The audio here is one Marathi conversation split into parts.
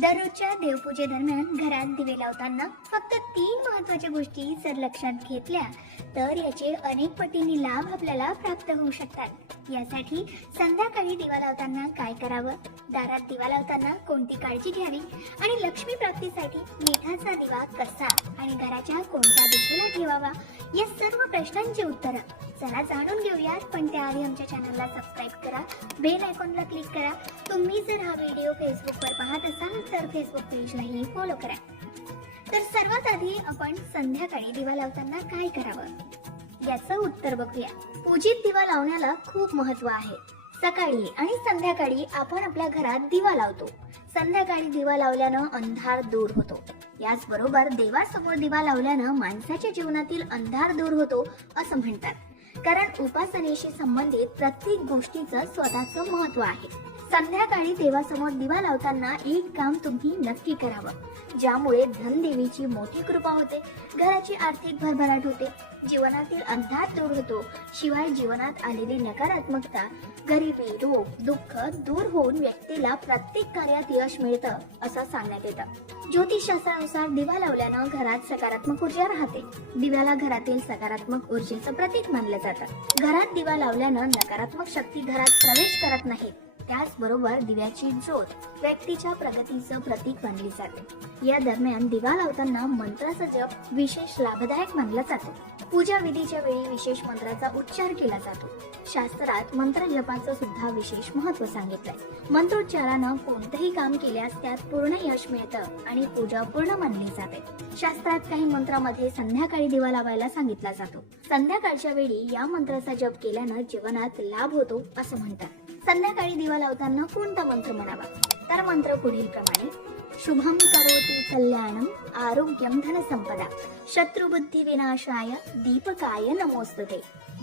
दररोजच्या दरम्यान घरात दिवे लावताना फक्त तीन महत्वाच्या गोष्टी जर लक्षात घेतल्या तर याचे अनेक पटींनी लाभ आपल्याला प्राप्त होऊ शकतात यासाठी संध्याकाळी दिवा लावताना काय करावं दारात दिवा लावताना कोणती काळजी घ्यावी आणि लक्ष्मी प्राप्तीसाठी मेघाचा दिवा कसा आणि घराच्या कोणत्या दिशेला ठेवावा या सर्व प्रश्नांची उत्तरं चला जाणून घेऊया पण त्याआधी आमच्या चॅनलला सबस्क्राईब करा बेल आयकॉनला क्लिक करा तुम्ही जर हा व्हिडिओ फेसबुकवर पाहत असाल तर फेसबुक पेजलाही फॉलो करा तर सर्वात आधी आपण संध्याकाळी दिवा लावताना काय करावं याचं उत्तर बघूया पूजित दिवा लावण्याला खूप महत्व आहे सकाळी आणि संध्याकाळी आपण आपल्या घरात दिवा लावतो संध्याकाळी दिवा लावल्यानं अंधार दूर होतो याचबरोबर देवासमोर दिवा लावल्यानं माणसाच्या जीवनातील अंधार दूर होतो असं म्हणतात कारण उपासनेशी संबंधित प्रत्येक गोष्टीचं स्वतःचं महत्व आहे संध्याकाळी देवासमोर दिवा लावताना एक काम तुम्ही नक्की करावं ज्यामुळे धनदेवीची मोठी कृपा होते घराची आर्थिक भरभराट होते जीवनातील अंधार दूर होतो शिवाय जीवनात आलेली नकारात्मकता गरिबी रोग दुःख दूर होऊन व्यक्तीला प्रत्येक कार्यात यश मिळतं असं सांगण्यात येतं ज्योतिषशास्त्रानुसार दिवा लावल्यानं घरात सकारात्मक ऊर्जा राहते दिव्याला घरातील सकारात्मक ऊर्जेचं प्रतीक मानलं जातं घरात दिवा लावल्यानं नकारात्मक शक्ती घरात प्रवेश करत नाहीत त्याचबरोबर दिव्याची ज्योत व्यक्तीच्या प्रगतीचं प्रतीक मानली जाते या दरम्यान दिवा लावताना मंत्राचा जप विशेष लाभदायक मानला जातो पूजा विधीच्या वेळी विशेष मंत्राचा उच्चार केला जातो शास्त्रात मंत्र जपाचं सुद्धा विशेष महत्व सांगितलंय मंत्रोच्चारानं कोणतंही काम केल्यास त्यात पूर्ण यश मिळतं आणि पूजा पूर्ण मानली जाते शास्त्रात काही मंत्रामध्ये संध्याकाळी दिवा लावायला सांगितला जातो संध्याकाळच्या वेळी या मंत्राचा जप केल्यानं जीवनात लाभ होतो असं म्हणतात संध्याकाळी दिवा लावताना कोणता मंत्र म्हणावा तर मंत्र पुढील प्रमाणे शुभम करोति कल्याणम आरोग्यम धनसंपदा शत्रुबुद्धी विनाशाय दीपकाय नमोस्तुते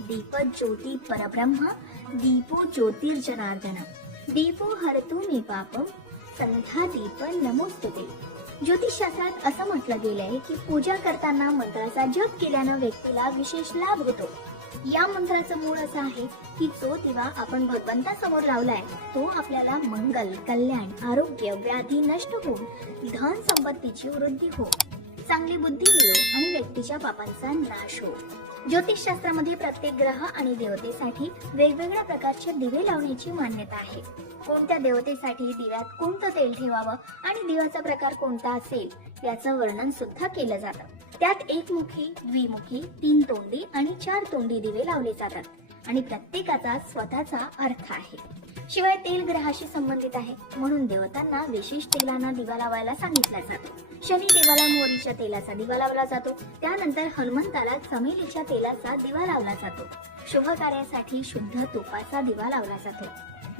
दीप ज्योती परब्रह्म दीपो ज्योतिर्जनार्दन दीपो हरतो मे पाप संध्या दीप नमोस्तुते ज्योतिषशास्त्रात असं म्हटलं गेलंय की पूजा करताना मंत्राचा जप केल्यानं व्यक्तीला विशेष लाभ होतो या मंत्राचं मूळ असं आहे की जो दिवा आपण भगवंतासमोर लावलाय तो आपल्याला मंगल कल्याण आरोग्य व्याधी नष्ट होऊन धन संपत्तीची वृद्धी हो चांगली बुद्धी मिळो आणि व्यक्तीच्या पापांचा नाश हो ज्योतिषशास्त्रामध्ये प्रत्येक ग्रह आणि देवतेसाठी वेगवेगळ्या प्रकारचे दिवे लावण्याची मान्यता आहे कोणत्या देवतेसाठी दिव्यात कोणतं तेल ठेवावं आणि दिव्याचा प्रकार कोणता असेल याचं वर्णन सुद्धा केलं जातं त्यात एकमुखी द्विमुखी तीन तोंडी आणि चार तोंडी दिवे लावले जातात आणि प्रत्येकाचा स्वतःचा अर्थ आहे शिवाय तेल ग्रहाशी संबंधित आहे म्हणून देवतांना विशेष तेलांना दिवा लावायला सांगितला जातो शनी देवाला मोहरीच्या तेलाचा दिवा लावला जातो त्यानंतर हनुमंताला चमेलीच्या तेलाचा दिवा लावला जातो शुभ कार्यासाठी शुद्ध तुपाचा दिवा लावला जातो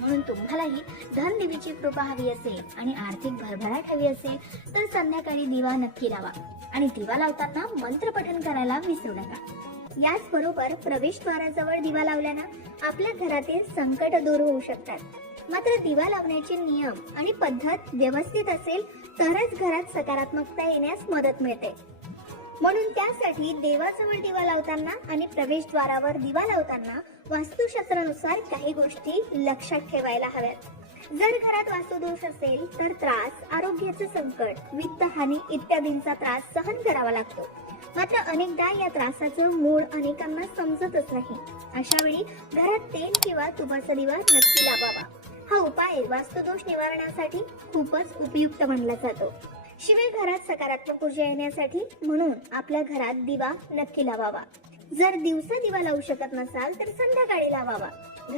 म्हणून तुम्हालाही देवीची कृपा हवी असेल आणि आर्थिक भरभराट हवी असेल तर संध्याकाळी दिवा नक्की लावा आणि दिवा लावताना मंत्र पठन करायला विसरू नका याचबरोबर प्रवेशद्वाराजवळ दिवा लावल्यानं आपल्या घरातील संकट दूर होऊ शकतात मात्र दिवा लावण्याचे नियम आणि पद्धत व्यवस्थित असेल तरच घरात सकारात्मकता येण्यास मदत मिळते म्हणून त्यासाठी देवाजवळ दिवा लावताना आणि प्रवेशद्वारावर दिवा लावताना वास्तुशास्त्रानुसार काही गोष्टी लक्षात ठेवायला हव्यात जर घरात वास्तुदोष असेल तर त्रास आरोग्याचं संकट वित्त हानी इत्यादींचा त्रास सहन करावा लागतो मात्र अनेकदा या त्रासाचं मूळ अनेकांना समजतच नाही अशा वेळी घरात तेल किंवा तुपाचा दिवा नक्की लावावा हा उपाय वास्तुदोष निवारणासाठी खूपच उपयुक्त मानला जातो शिवाय घरात सकारात्मक ऊर्जा येण्यासाठी म्हणून आपल्या घरात दिवा नक्की लावावा जर दिवसा दिवा लावू शकत नसाल तर संध्याकाळी लावावा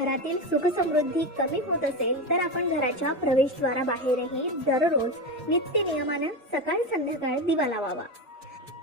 घरातील सुखसमृद्धी कमी होत असेल तर आपण घराच्या प्रवेशद्वाराबाहेरही दररोज नित्य नियमानं सकाळी संध्याकाळ दिवा लावावा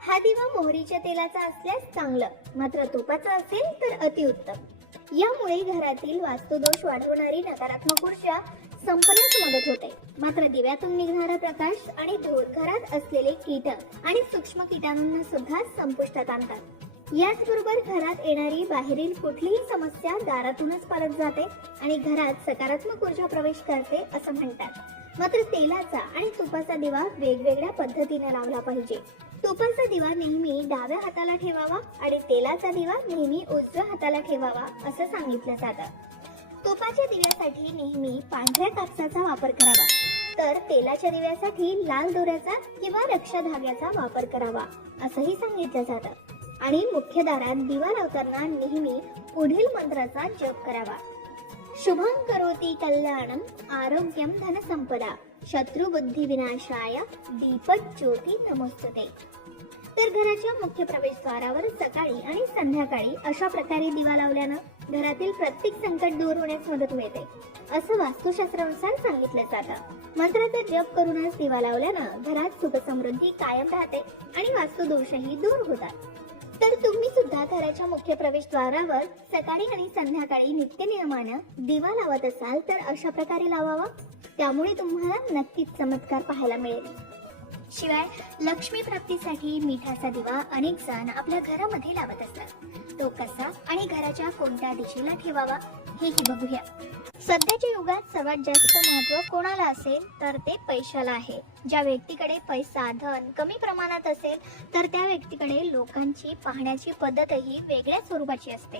हा दिवा मोहरीच्या तेलाचा असल्यास चांगलं मात्र तुपाचा असेल तर अतिउत्तम यामुळे घरातील वास्तुदोष वाढवणारी नकारात्मक ऊर्जा संपन्न प्रयोग होते मात्र दिव्यातून निघणारा प्रकाश आणि धूर घरात असलेले कीटक आणि सूक्ष्म कीटाणूंना सुद्धा संपुष्टात आणतात याचबरोबर घरात येणारी बाहेरील कुठलीही समस्या दारातूनच पालत जाते आणि घरात सकारात्मक ऊर्जा प्रवेश करते असं म्हणतात मात्र तेलाचा आणि तुपाचा दिवा वेगवेगळ्या पद्धतीने लावला पाहिजे तुपाचा दिवा नेहमी डाव्या हाताला ठेवावा आणि तेलाचा दिवा नेहमी उजव्या हाताला ठेवावा असं सांगितलं जातं तुपाच्या दिव्यासाठी नेहमी पांढऱ्या कापसाचा वापर करावा तर तेलाच्या दिव्यासाठी लाल दोऱ्याचा किंवा रक्षा धाग्याचा वापर करावा असंही सांगितलं जातं आणि मुख्य दारात दिवा लावताना नेहमी पुढील मंत्राचा जप करावा शुभम करोती कल्याणम आरोग्यम धनसंपदा बुद्धी विनाशाय दीपक ज्योती नमोस्तुते तर घराच्या मुख्य प्रवेशद्वारावर सकाळी आणि संध्याकाळी अशा प्रकारे दिवा लावल्यानं घरातील प्रत्येक संकट दूर होण्यास मदत मिळते असं वास्तुशास्त्रानुसार सांगितलं जातं मंत्राचा जप करूनच दिवा लावल्यानं घरात सुख समृद्धी कायम राहते आणि वास्तुदोषही दूर होतात तर तुम्ही सुद्धा घराच्या मुख्य प्रवेशद्वारावर सकाळी आणि संध्याकाळी नित्य नियमानं दिवा लावत असाल तर अशा प्रकारे लावावा त्यामुळे तुम्हाला नक्कीच चमत्कार पाहायला मिळेल शिवाय लक्ष्मी प्राप्तीसाठी मिठाचा दिवा अनेक जण आपल्या घरामध्ये लावत असतात तो कसा हाताच्या कोणत्या दिशेला ठेवावा हेही बघूया सध्याच्या युगात सर्वात जास्त महत्व कोणाला असेल तर ते पैशाला आहे ज्या व्यक्तीकडे पैसा धन कमी प्रमाणात असेल तर त्या व्यक्तीकडे लोकांची पाहण्याची पद्धतही वेगळ्या स्वरूपाची असते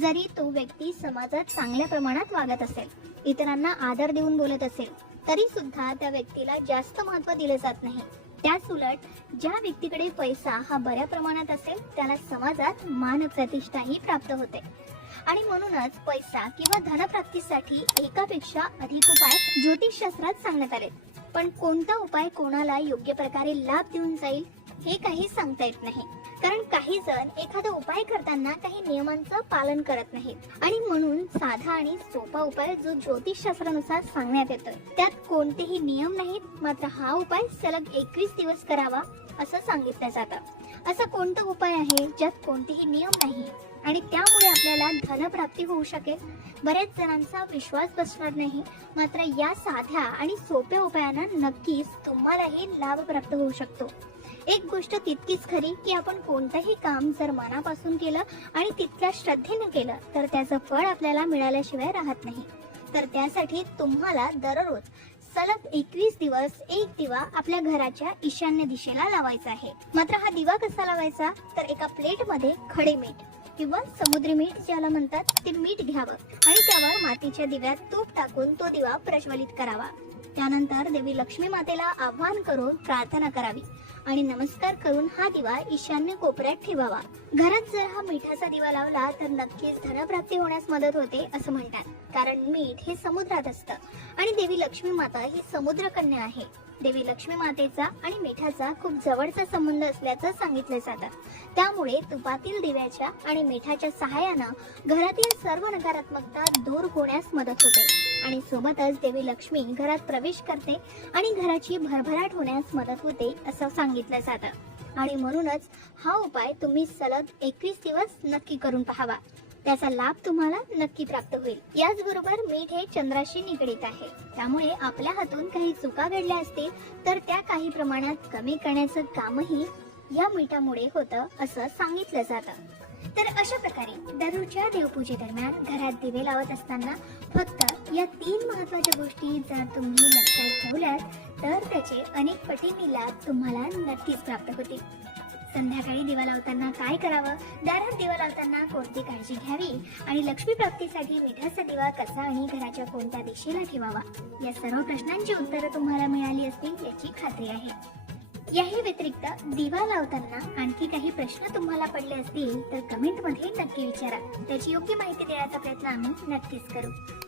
जरी तो व्यक्ती समाजात चांगल्या प्रमाणात वागत असेल इतरांना आदर देऊन बोलत असेल तरी सुद्धा त्या व्यक्तीला जास्त महत्व दिले जात नाही त्याच उलट ज्या व्यक्तीकडे पैसा हा बऱ्या प्रमाणात असेल त्याला समाजात मान प्रतिष्ठाही प्राप्त होते आणि म्हणूनच पैसा किंवा धनप्राप्तीसाठी एकापेक्षा अधिक उपाय ज्योतिषशास्त्रात सांगण्यात आले पण कोणता उपाय कोणाला योग्य प्रकारे लाभ देऊन जाईल हे काही सांगता येत नाही कारण काही जण एखादा उपाय करताना काही नियमांचं पालन करत नाहीत आणि म्हणून साधा आणि सोपा उपाय जो ज्योतिषशास्त्रानुसार सांगण्यात येतो त्यात कोणतेही नियम नाहीत मात्र हा उपाय सलग एकवीस दिवस करावा असं सांगितलं जातं असा कोणता उपाय आहे ज्यात कोणतेही नियम नाही आणि त्यामुळे आपल्याला धनप्राप्ती होऊ शकेल बऱ्याच जणांचा विश्वास बसणार नाही मात्र या साध्या आणि सोप्या उपायांना नक्कीच तुम्हालाही लाभ प्राप्त होऊ शकतो एक गोष्ट तितकीच खरी की आपण कोणतंही काम जर मनापासून केलं आणि तितक्या श्रद्धेनं केलं तर त्याचं फळ आपल्याला मिळाल्याशिवाय राहत नाही तर त्यासाठी तुम्हाला दररोज सलग एकवीस दिवस एक दिवा आपल्या घराच्या ईशान्य दिशेला लावायचा आहे मात्र हा दिवा कसा लावायचा तर एका प्लेट मध्ये खडे मीठ किंवा समुद्री मीठ ज्याला म्हणतात ते मीठ घ्यावं आणि त्यावर मातीच्या दिव्यात तूप टाकून तो दिवा प्रज्वलित करावा त्यानंतर देवी लक्ष्मी मातेला आव्हान करून प्रार्थना करावी आणि नमस्कार करून हा दिवा ईशान्य कोपऱ्यात ठेवावा घरात जर हा मिठाचा दिवा लावला तर नक्कीच धनप्राप्ती होण्यास मदत होते असं म्हणतात कारण मीठ हे समुद्रात असतं आणि देवी लक्ष्मी माता ही समुद्रकन्या आहे देवी लक्ष्मी मातेचा आणि मिठाचा खूप जवळचा संबंध असल्याचं सांगितलं जातं त्यामुळे तुपातील दिव्याच्या आणि मिठाच्या सहाय्यानं घरातील सर्व नकारात्मकता दूर होण्यास मदत होते आणि सोबतच देवी लक्ष्मी घरात प्रवेश करते आणि घराची भरभराट होण्यास मदत होते असं सांगितलं जातं आणि म्हणूनच हा उपाय तुम्ही सलग एकवीस दिवस नक्की करून पाहावा त्याचा लाभ तुम्हाला नक्की प्राप्त होईल याचबरोबर मीठ हे चंद्राशी निगडीत आहे त्यामुळे आपल्या हातून काही चुका घडल्या असतील तर त्या काही प्रमाणात कमी करण्याचं कामही या मिठामुळे होतं असं सांगितलं जातं तर अशा प्रकारे दररोजच्या देवपूजेदरम्यान घरात दिवे लावत असताना फक्त या तीन महत्वाच्या गोष्टी जर तुम्ही लक्षात ठेवल्यास तर त्याचे अनेक पटीने लाभ तुम्हाला नक्कीच प्राप्त होतील संध्याकाळी दिवा लावताना काय करावं दारात दिवा लावताना कोणती काळजी घ्यावी आणि लक्ष्मी प्राप्तीसाठी मिठाचा दिवा कसा आणि घराच्या कोणत्या दिशेला ठेवावा या सर्व प्रश्नांची उत्तरं तुम्हाला मिळाली असतील याची खात्री आहे याही व्यतिरिक्त दिवा लावताना आणखी काही प्रश्न तुम्हाला पडले असतील तर कमेंट मध्ये नक्की विचारा त्याची योग्य माहिती देण्याचा प्रयत्न आम्ही नक्कीच करू